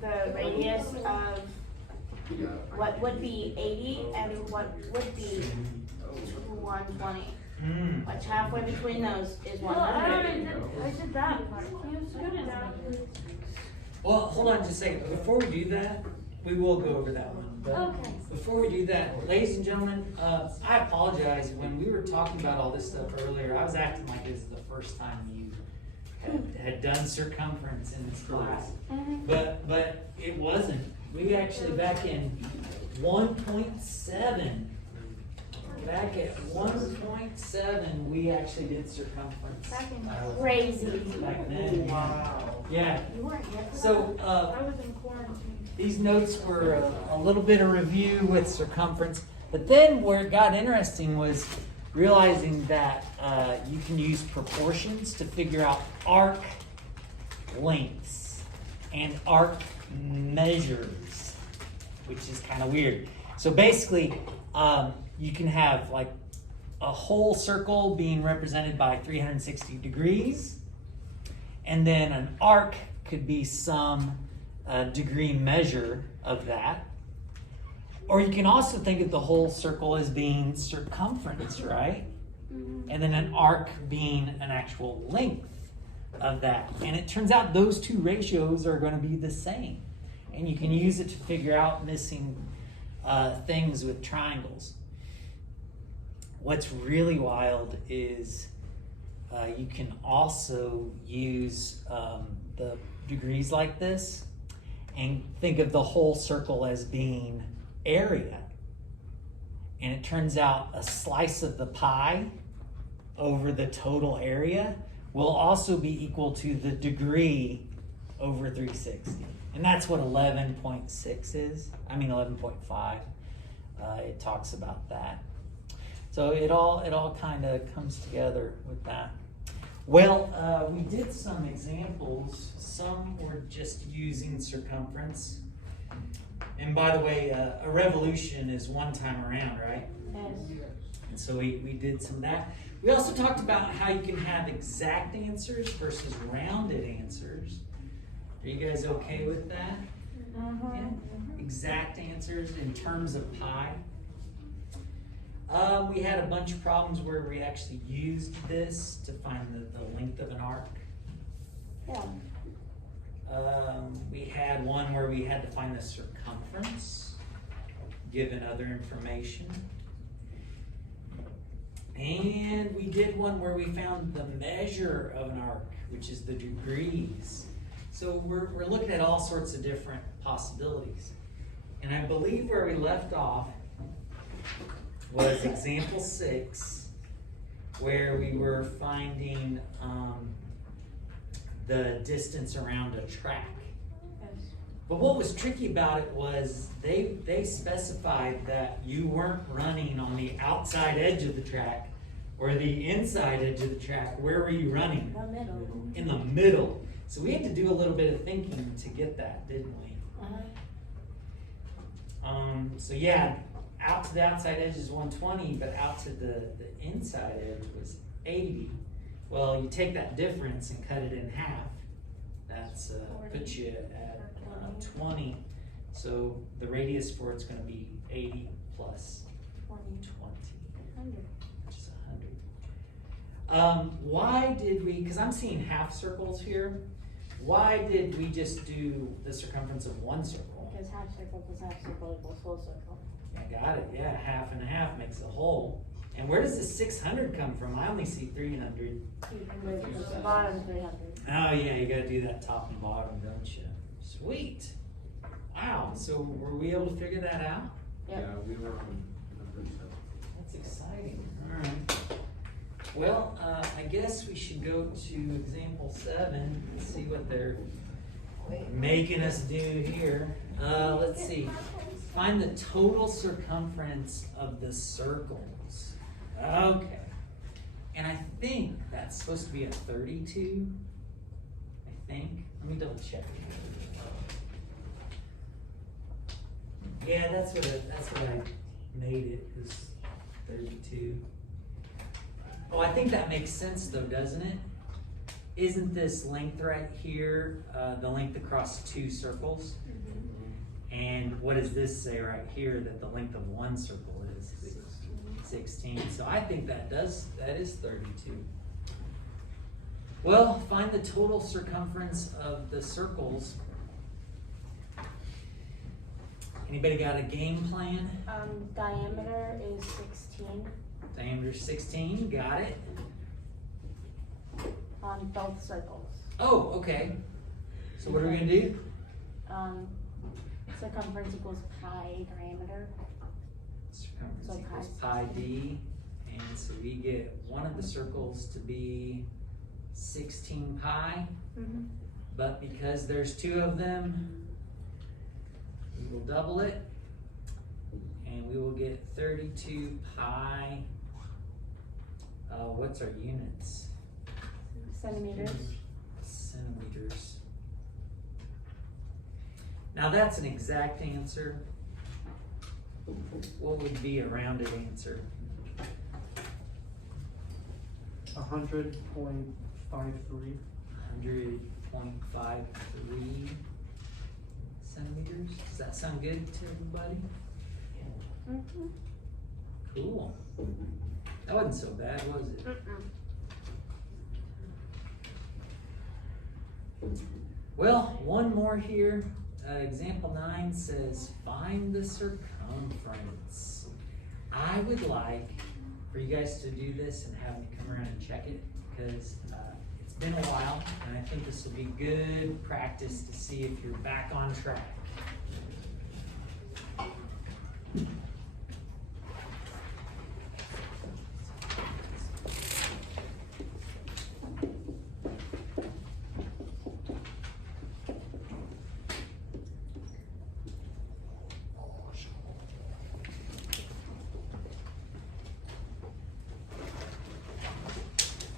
the radius of what would be 80 and what would be 120. Which halfway between those is 100. I did that part. He was good at that. Well, hold on just a second. Before we do that, we will go over that one. But Okay. before we do that, ladies and gentlemen, I apologize. When we were talking about all this stuff earlier, I was acting like this is the first time you had done circumference in this class. But it wasn't. We actually, back in 1.7, back at 1.7, we actually did circumference. Crazy. Back then. Wow. Yeah. You weren't yet. So, I was in quarantine. these notes were a little bit of review with circumference, but then where it got interesting was realizing that you can use proportions to figure out arc lengths and arc measures, which is kind of weird. So basically, you can have like a whole circle being represented by 360 degrees, and then an arc could be some degree measure of that. Or you can also think of the whole circle as being circumference, right? And then an arc being an actual length of that. And it turns out those two ratios are going to be the same. And you can use it to figure out missing things with triangles. What's really wild is you can also use the degrees like this and think of the whole circle as being area. And it turns out a slice of the pie over the total area will also be equal to the degree over 360. And that's what 11.6 is. I mean 11.5. It talks about that. So it all kind of comes together with that. Well, we did some examples. Some were just using circumference. And by the way, a revolution is one time around, right? Yes. And so we did some of that. We also talked about how you can have exact answers versus rounded answers. Are you guys okay with that? Yeah. Exact answers in terms of pi. We had a bunch of problems where we actually used this to find the length of an arc. Yeah. We had one where we had to find the circumference, given other information. And we did one where we found the measure of an arc, which is the degrees. So we're looking at all sorts of different possibilities. And I believe where we left off was example 6, where we were finding the distance around a track. Yes. But what was tricky about it was they specified that you weren't running on the outside edge of the track or the inside edge of the track. Where were you running? The middle. In the middle. So we had to do a little bit of thinking to get that, didn't we? So yeah, out to the outside edge is 120, but out to the inside edge was 80. Well, you take that difference and cut it in half. That's puts you at 20. So the radius for it's going to be 80 plus 20, which is 100. Why did we, because I'm seeing half circles here, why did we just do the circumference of one circle? Because half circle plus half circle equals full circle. I got it, yeah, half and a half makes a whole. And where does the 600 come from? I only see 300. You can move the bottom 300. Oh yeah, you gotta do that top and bottom, don't you? Sweet. Wow, so were we able to figure that out? Yep. Yeah, we were on number 7. That's exciting. All right. Well, I guess we should go to example 7 and see what they're making us do here. Let's see. Find the total circumference of the circles. Okay. And I think that's supposed to be a 32. I think. Let me double check. Yeah, that's what I made it, is 32. Oh, I think that makes sense though, doesn't it? isn't this length right here, the length across two circles? And what does this say right here that the length of one circle is? 16. So I think that is 32. Well, find the total circumference of the circles. Anybody got a game plan? Diameter is 16 Diameter 16, got it. on both circles. Oh, okay. So what are we gonna do? Circumference equals pi diameter. Circumference So equals pi pi d, and so we get one of the circles to be 16 pi, but because there's two of them, we will double it, and we will get 32 pi. What's our units? Centimeters. Centimeters. Now that's an exact answer. What would be a rounded answer? 100.53. 100.53 centimeters. Does that sound good to everybody? Cool. That wasn't so bad, was it? Well, one more here. Example 9 says, find the circumference. I would like for you guys to do this and have me come around and check it, because it's been a while, and I think this will be good practice to see if you're back on track.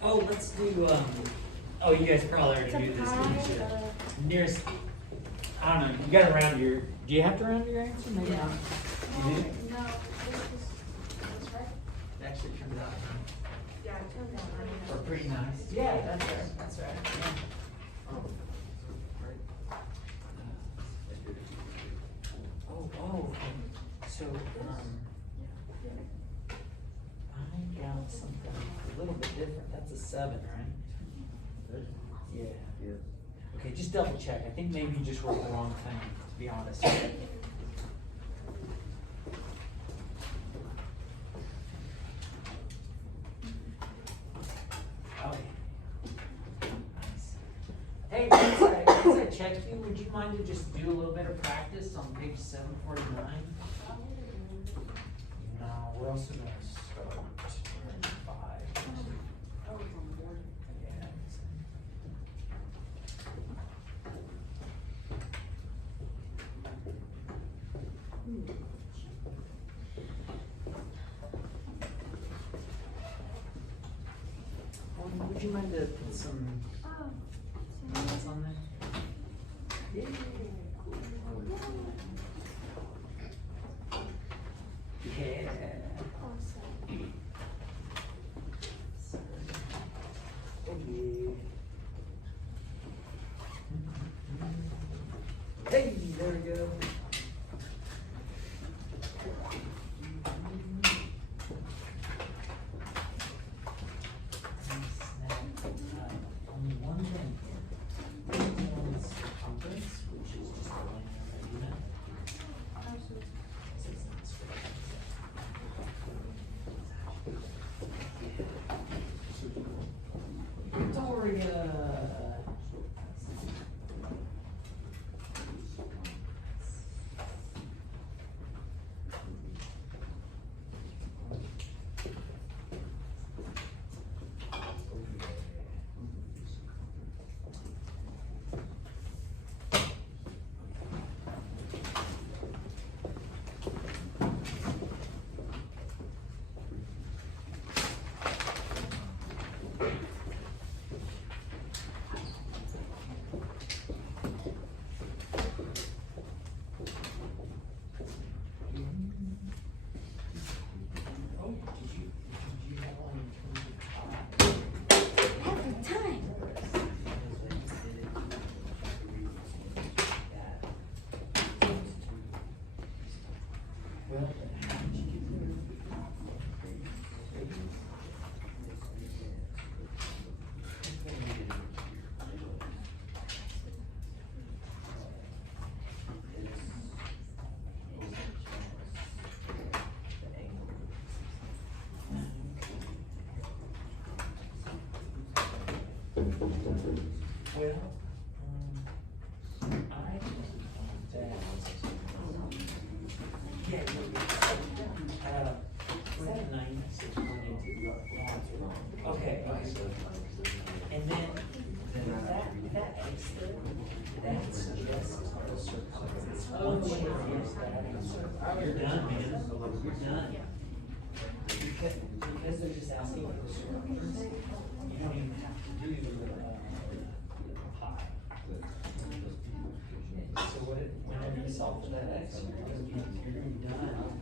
Oh, let's do, oh, you guys probably It's already a knew this, pi. didn't you? Nearest, I don't know, you gotta round your, do you have to round your answer? Maybe not. You do? No, this is, that's right. It actually turned out Yeah, it turned out or right. pretty nice. Yeah, that's right, that's right. Yeah. Oh, so, I got something a little bit different. That's a 7, right? Yeah. Yes. Okay, just double check. I think maybe you just wrote the wrong thing, to be honest. Oh, nice. Hey, once I check you, would you mind to just do a little bit of practice on page 749? No, we're also gonna start at 5. Yeah. Would you mind to put some notes on there? Yeah. Yeah. Hey, there we go. Only one thing here. One is circumference, which is just the length of the unit. Victoria. Well, okay, and then that X there, that's just the circumference. Once you use that answer, you're done, man. You're done. Because they're just asking for the circumference, you don't even have to do pi. So whenever you solve for that X, you're done.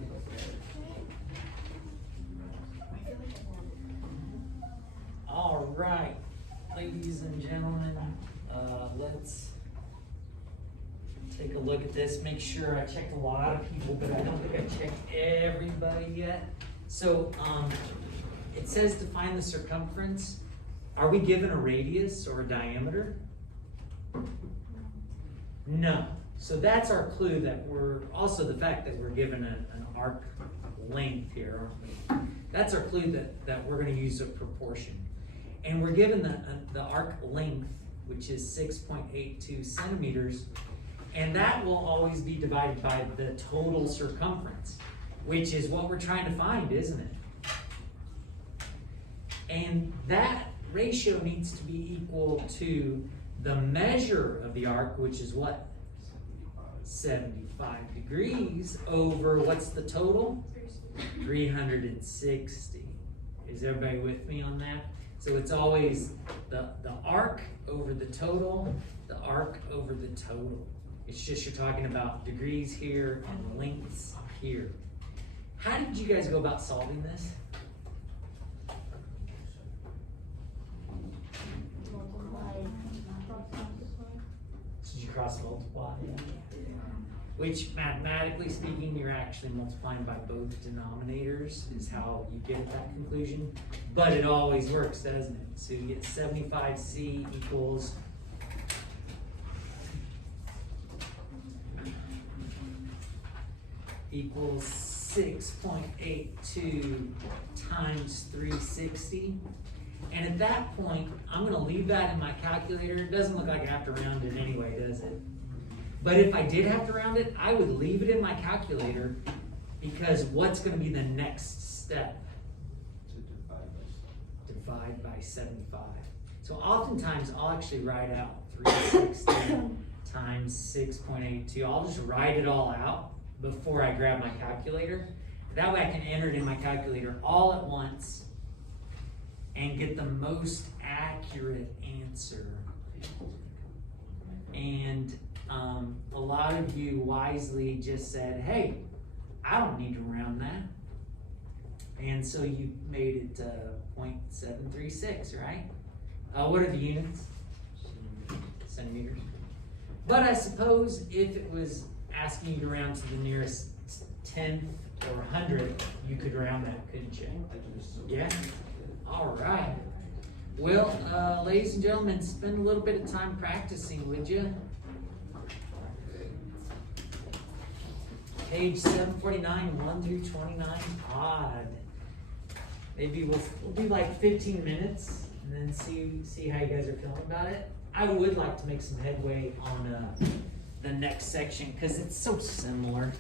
All right, ladies and gentlemen, let's take a look at this. Make sure I checked a lot of people, but I don't think I checked everybody yet. So it says to find the circumference. Are we given a radius or a diameter? No. So that's our clue that we're, also the fact that we're given an arc length here, aren't we? That's our clue that we're going to use a proportion. And we're given the arc length, which is 6.82 centimeters, and that will always be divided by the total circumference, which is what we're trying to find, isn't it? And that ratio needs to be equal to the measure of the arc, which is what? 75 degrees over, what's the total? 360. Is everybody with me on that? So it's always the arc over the total, the arc over the total. It's just you're talking about degrees here and lengths here. How did you guys go about solving this? So did you cross multiply? Which, mathematically speaking, you're actually multiplying by both denominators is how you get at that conclusion. But it always works, doesn't it? So you get 75C equals equals 6.82 times 360. And at that point, I'm going to leave that in my calculator. It doesn't look like I have to round it anyway, does it? But if I did have to round it, I would leave it in my calculator, because what's going to be the next step? Divide by 75. So oftentimes I'll actually write out 360 times 6.82. I'll just write it all out before I grab my calculator. That way I can enter it in my calculator all at once and get the most accurate answer. And a lot of you wisely just said, hey, I don't need to round that. And so you made it 0.736, right? What are the units? Centimeters. But I suppose if it was asking you to round to the nearest 10th or 100th, you could round that, couldn't you? Yeah? All right. Well, ladies and gentlemen, spend a little bit of time practicing, would you? Page 749, 1 through 29, odd. Maybe we'll do like 15 minutes and then see how you guys are feeling about it. I would like to make some headway on the next section because it's so similar.